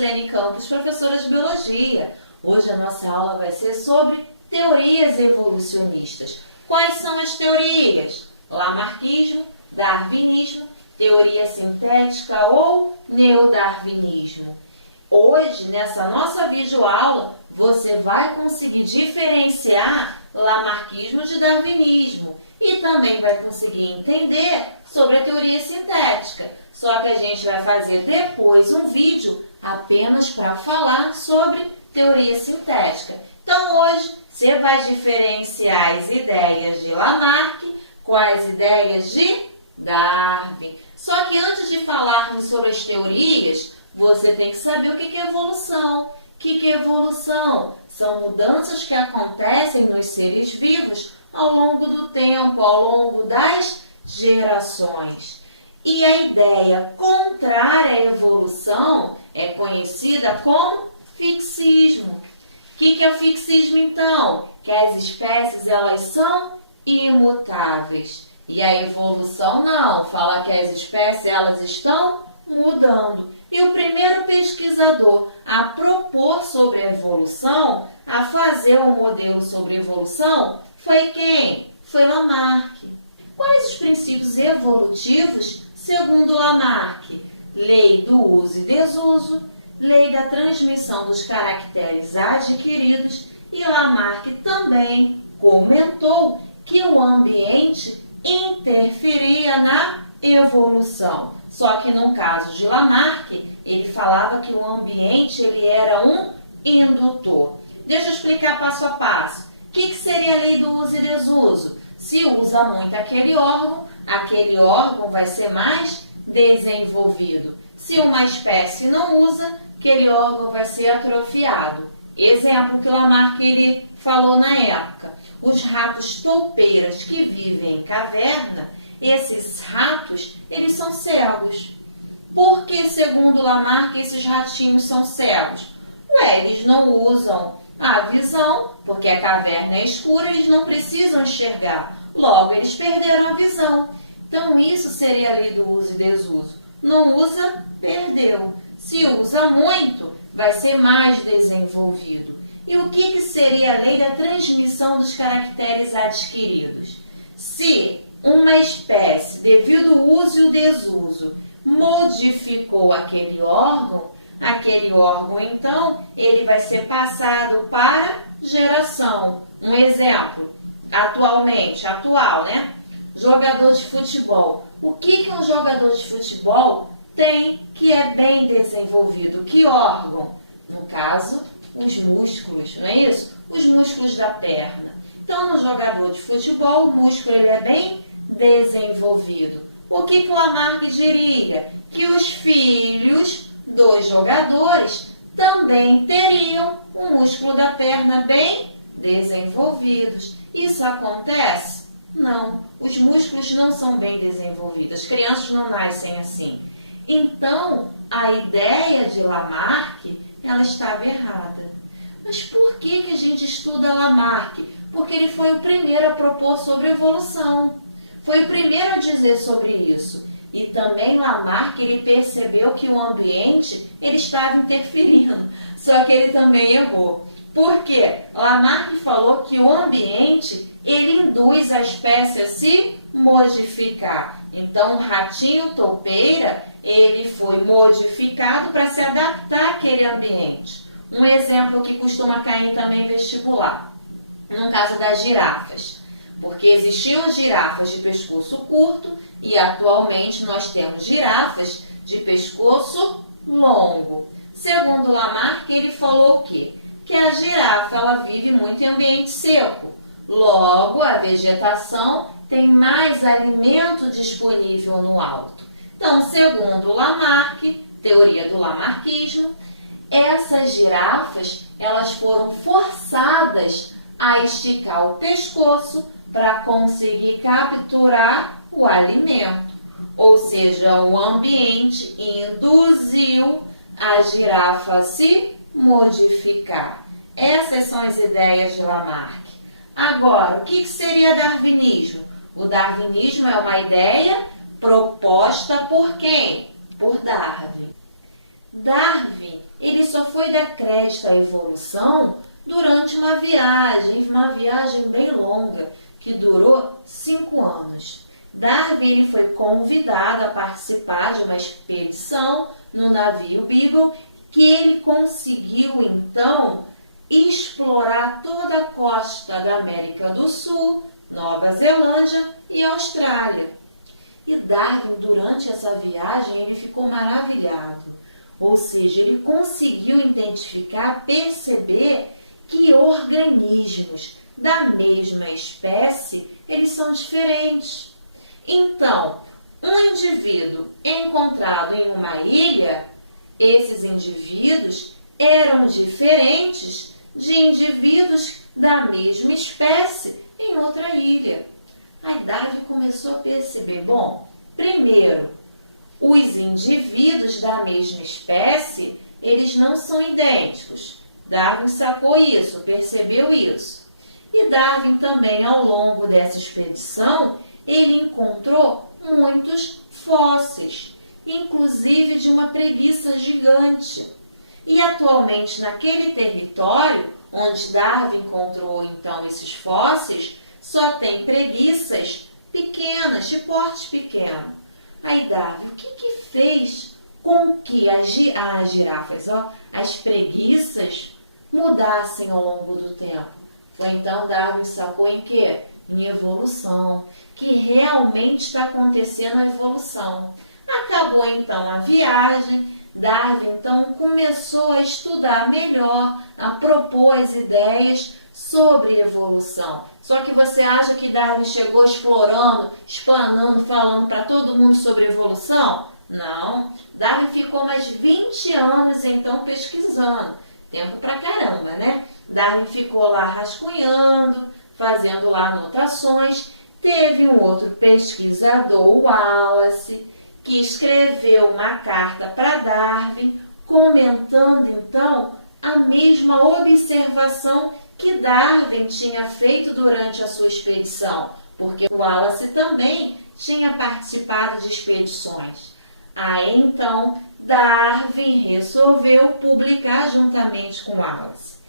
Lucilene Campos, professora de Biologia. Hoje a nossa aula vai ser sobre teorias evolucionistas. Quais são as teorias? Lamarckismo, darwinismo, teoria sintética ou neodarwinismo. Hoje, nessa nossa videoaula, você vai conseguir diferenciar lamarckismo de darwinismo e também vai conseguir entender sobre a teoria sintética. Só que a gente vai fazer depois um vídeo apenas para falar sobre teoria sintética. Então hoje você vai diferenciar as ideias de Lamarck com as ideias de Darwin. Só que antes de falarmos sobre as teorias, você tem que saber o que é evolução. O que é evolução? São mudanças que acontecem nos seres vivos ao longo do tempo, ao longo das gerações. E a ideia contrária à evolução é conhecida como fixismo. O que é o fixismo, então? Que as espécies elas são imutáveis. E a evolução não, fala que as espécies elas estão mudando. E o primeiro pesquisador a propor sobre a evolução, a fazer um modelo sobre evolução, foi quem? Foi Lamarck. Quais os princípios evolutivos, segundo Lamarck? Lei do uso e desuso, lei da transmissão dos caracteres adquiridos, e Lamarck também comentou que o ambiente interferia na evolução. Só que no caso de Lamarck, ele falava que o ambiente ele era um indutor. Deixa eu explicar passo a passo. O que seria a lei do uso e desuso? Se usa muito aquele órgão vai ser mais desenvolvido. Se uma espécie não usa, aquele órgão vai ser atrofiado. Exemplo que Lamarck ele falou na época. Os ratos toupeiras que vivem em caverna, esses ratos, eles são cegos. Por que, segundo Lamarck, esses ratinhos são cegos? Eles não usam a visão, porque a caverna é escura, eles não precisam enxergar. Logo, eles perderam a visão. Então, isso seria a lei do uso e desuso. Não usa, perdeu. Se usa muito, vai ser mais desenvolvido. E o que seria a lei da transmissão dos caracteres adquiridos? Se uma espécie, devido ao uso e o desuso, modificou aquele órgão, então, ele vai ser passado para geração. Um exemplo, atual, né? Jogador de futebol. O que um jogador de futebol tem que é bem desenvolvido? Que órgão? No caso, os músculos, não é isso? Os músculos da perna. Então, no jogador de futebol, o músculo ele é bem desenvolvido. O que Lamarck diria? Que os filhos dos jogadores também teriam o músculo da perna bem desenvolvidos. Isso acontece? Não. Os músculos não são bem desenvolvidos. As crianças não nascem assim. Então, a ideia de Lamarck, ela estava errada. Mas por que a gente estuda Lamarck? Porque ele foi o primeiro a propor sobre evolução. Foi o primeiro a dizer sobre isso. E também Lamarck, ele percebeu que o ambiente, ele estava interferindo. Só que ele também errou. Por quê? Lamarck falou que o ambiente, ele induz a espécie a se modificar. Então, o ratinho toupeira, ele foi modificado para se adaptar àquele ambiente. Um exemplo que costuma cair também em vestibular. No caso das girafas. Porque existiam girafas de pescoço curto e atualmente nós temos girafas de pescoço longo. Segundo Lamarck, ele falou o quê? Que a girafa ela vive muito em ambiente seco. Logo, a vegetação tem mais alimento disponível no alto. Então, segundo Lamarck, teoria do lamarckismo, essas girafas elas foram forçadas a esticar o pescoço para conseguir capturar o alimento. Ou seja, o ambiente induziu a girafa a se modificar. Essas são as ideias de Lamarck. Agora, o que seria darwinismo? O darwinismo é uma ideia proposta por quem? Por Darwin. Darwin ele só foi dar crédito à evolução durante uma viagem bem longa, que durou 5 anos. Darwin ele foi convidado a participar de uma expedição no navio Beagle, que ele conseguiu, então, explorar toda a costa da América do Sul, Nova Zelândia e Austrália. E Darwin, durante essa viagem, ele ficou maravilhado. Ou seja, ele conseguiu identificar, perceber que organismos da mesma espécie, eles são diferentes. Então, um indivíduo encontrado em uma ilha, esses indivíduos eram diferentes de indivíduos da mesma espécie em outra ilha. Aí Darwin começou a perceber, bom, primeiro, os indivíduos da mesma espécie, eles não são idênticos. Darwin sacou isso, percebeu isso. E Darwin também, ao longo dessa expedição, ele encontrou muitos fósseis, inclusive de uma preguiça gigante. E atualmente, naquele território onde Darwin encontrou então esses fósseis, só tem preguiças pequenas, de porte pequeno. Aí Darwin, o que fez com que as girafas, as preguiças, mudassem ao longo do tempo? Foi então Darwin sacou em quê? Em evolução, que realmente está acontecendo a evolução. Acabou então a viagem, Darwin então começou a estudar melhor, a propor as ideias sobre evolução. Só que você acha que Darwin chegou explorando, explanando, falando para todo mundo sobre evolução? Não. Darwin ficou mais 20 anos então pesquisando. Tempo pra caramba, né? Darwin ficou lá rascunhando, fazendo lá anotações. Teve um outro pesquisador, Wallace, que escreveu uma carta para Darwin, comentando então a mesma observação que Darwin tinha feito durante a sua expedição, porque Wallace também tinha participado de expedições. Aí então Darwin resolveu publicar juntamente com Wallace.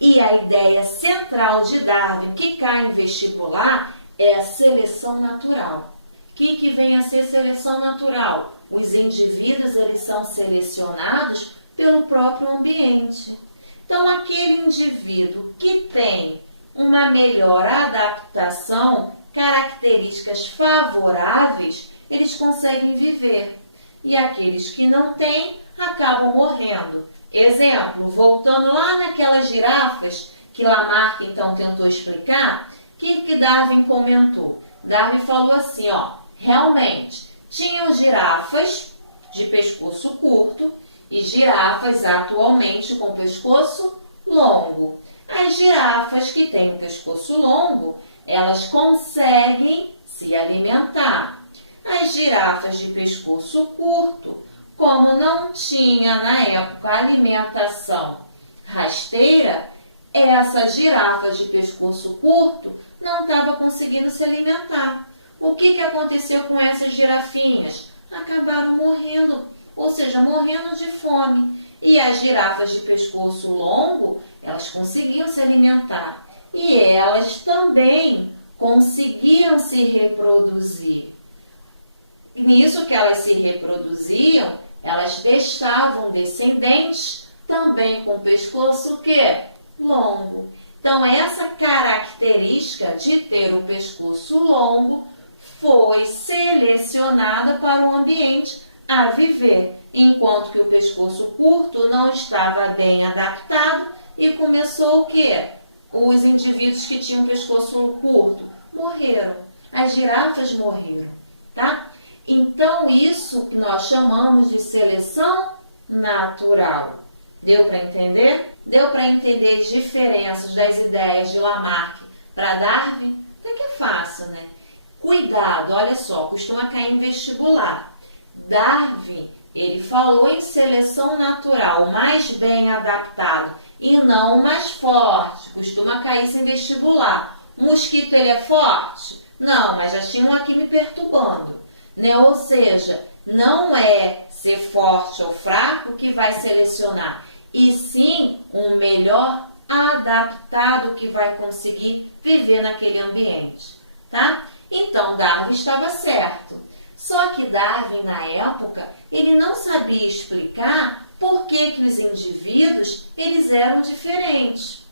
E a ideia central de Darwin, que cai em vestibular, é a seleção natural. O que vem a ser seleção natural? Os indivíduos eles são selecionados pelo próprio ambiente. Então, aquele indivíduo que tem uma melhor adaptação, características favoráveis, eles conseguem viver. E aqueles que não têm, acabam morrendo. Exemplo, voltando lá naquelas girafas que Lamarck então tentou explicar, o que Darwin comentou? Darwin falou assim, realmente, tinham girafas de pescoço curto e girafas atualmente com pescoço longo. As girafas que têm o pescoço longo, elas conseguem se alimentar. As girafas de pescoço curto, como não tinha na época alimentação rasteira, essas girafas de pescoço curto não estavam conseguindo se alimentar. O que aconteceu com essas girafinhas? Acabaram morrendo, ou seja, morrendo de fome. E as girafas de pescoço longo, elas conseguiam se alimentar. E elas também conseguiam se reproduzir. E nisso que elas se reproduziam, elas deixavam descendentes também com pescoço o quê? Longo. Então, essa característica de ter o pescoço longo foi selecionada para o ambiente a viver, enquanto que o pescoço curto não estava bem adaptado e começou o quê? Os indivíduos que tinham pescoço curto morreram. As girafas morreram, tá? Então, isso que nós chamamos de seleção natural. Deu para entender? Deu para entender as diferenças das ideias de Lamarck para Darwin? Até que é fácil, né? Cuidado, olha só, costuma cair em vestibular. Darwin, ele falou em seleção natural, o mais bem adaptado, e não o mais forte. Costuma cair em vestibular. O mosquito, ele é forte? Não, mas já tinha um aqui me perturbando. Né? Ou seja, não é ser forte ou fraco que vai selecionar. e sim um melhor adaptado que vai conseguir viver naquele ambiente, tá? Então, Darwin estava certo. Só que Darwin, na época, ele não sabia explicar por que os indivíduos eles eram diferentes.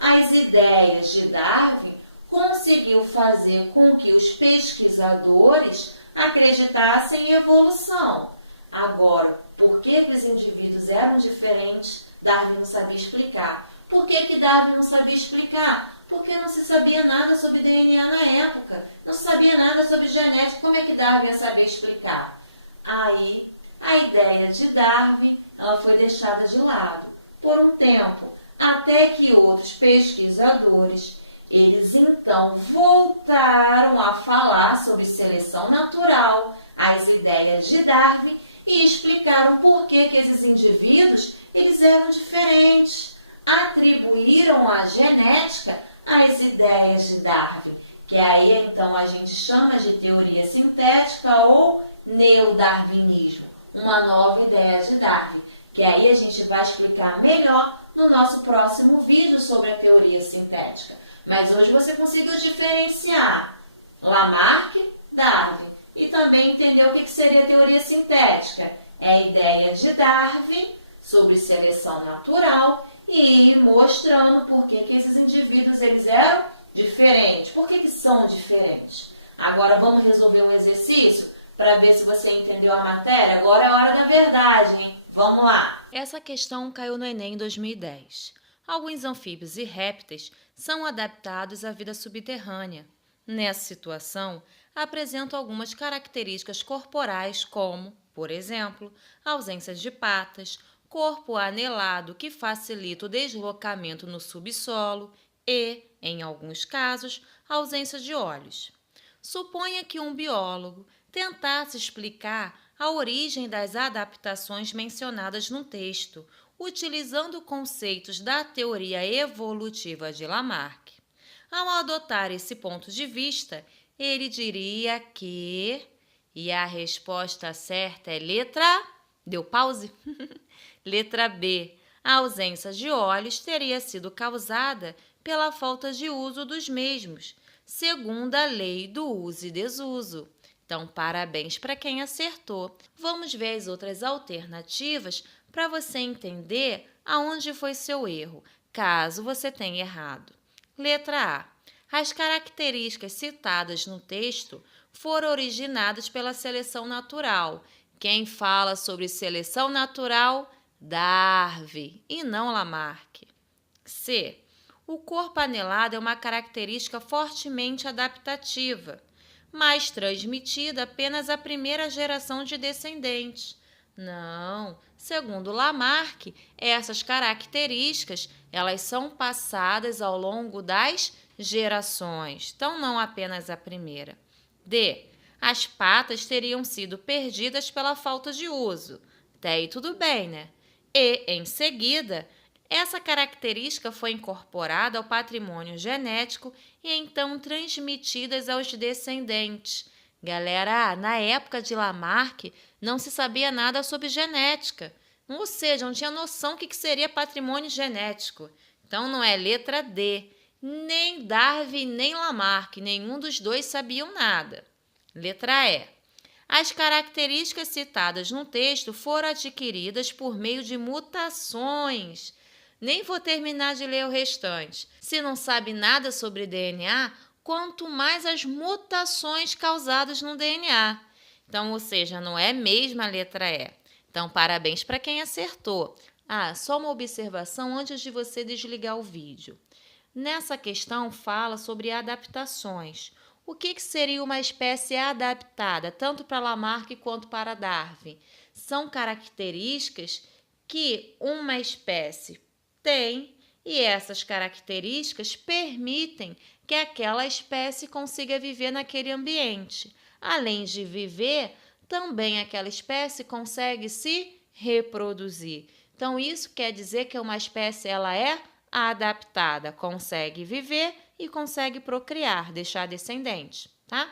As ideias de Darwin conseguiu fazer com que os pesquisadores acreditassem em evolução. Agora, por que os indivíduos eram diferentes, Darwin não sabia explicar. Por que Darwin não sabia explicar? Porque não se sabia nada sobre DNA na época, não se sabia nada sobre genética. Como é que Darwin ia saber explicar? Aí, a ideia de Darwin ela foi deixada de lado por um tempo, até que outros pesquisadores, eles então voltaram a falar sobre seleção natural, as ideias de Darwin, e explicaram por que esses indivíduos eles eram diferentes. Atribuíram a genética às ideias de Darwin, que aí então a gente chama de teoria sintética ou neodarwinismo, uma nova ideia de Darwin, que aí a gente vai explicar melhor no nosso próximo vídeo sobre a teoria sintética. Mas hoje você conseguiu diferenciar Lamarck, Darwin, e também entender o que seria a teoria sintética. É a ideia de Darwin sobre seleção natural e mostrando por que esses indivíduos eles eram diferentes. Por que são diferentes? Agora vamos resolver um exercício para ver se você entendeu a matéria. Agora é a hora da verdade, hein? Vamos lá! Essa questão caiu no Enem em 2010. Alguns anfíbios e répteis são adaptados à vida subterrânea. Nessa situação, apresentam algumas características corporais como, por exemplo, ausência de patas, corpo anelado que facilita o deslocamento no subsolo e, em alguns casos, ausência de olhos. Suponha que um biólogo tentasse explicar a origem das adaptações mencionadas no texto, utilizando conceitos da teoria evolutiva de Lamarck. Ao adotar esse ponto de vista, ele diria que... E a resposta certa é letra... Deu pause? Letra B. A ausência de olhos teria sido causada pela falta de uso dos mesmos, segundo a lei do uso e desuso. Então, parabéns para quem acertou. Vamos ver as outras alternativas para você entender aonde foi seu erro, caso você tenha errado. Letra A. As características citadas no texto foram originadas pela seleção natural. Quem fala sobre seleção natural? Darwin, e não Lamarck. C. O corpo anelado é uma característica fortemente adaptativa, mas transmitida apenas à primeira geração de descendentes. Não, segundo Lamarck, essas características elas são passadas ao longo das gerações, então não apenas a primeira. D. As patas teriam sido perdidas pela falta de uso. Até aí tudo bem, né? E, em seguida, essa característica foi incorporada ao patrimônio genético e então transmitidas aos descendentes. Galera, na época de Lamarck, não se sabia nada sobre genética, ou seja, não tinha noção do que seria patrimônio genético. Então, não é letra D. Nem Darwin, nem Lamarck, nenhum dos dois sabiam nada. Letra E. As características citadas no texto foram adquiridas por meio de mutações. Nem vou terminar de ler o restante. Se não sabe nada sobre DNA, quanto mais as mutações causadas no DNA. Então, ou seja, não é mesmo a letra E. Então, parabéns para quem acertou. Só uma observação antes de você desligar o vídeo. Nessa questão fala sobre adaptações. O que seria uma espécie adaptada, tanto para Lamarck quanto para Darwin? São características que uma espécie tem e essas características permitem que aquela espécie consiga viver naquele ambiente. Além de viver, também aquela espécie consegue se reproduzir. Então, isso quer dizer que uma espécie ela é adaptada, consegue viver e consegue procriar, deixar descendentes, tá?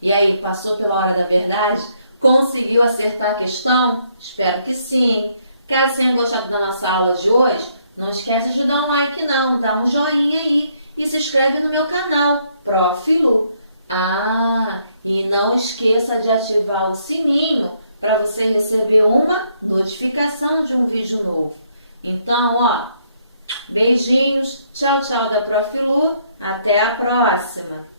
E aí, passou pela hora da verdade? Conseguiu acertar a questão? Espero que sim. Caso tenha gostado da nossa aula de hoje, não esquece de dar um like não, dá um joinha aí e se inscreve no meu canal, Prof. Lu. E não esqueça de ativar o sininho para você receber uma notificação de um vídeo novo. Então, beijinhos, tchau, tchau da Prof. Lu, até a próxima!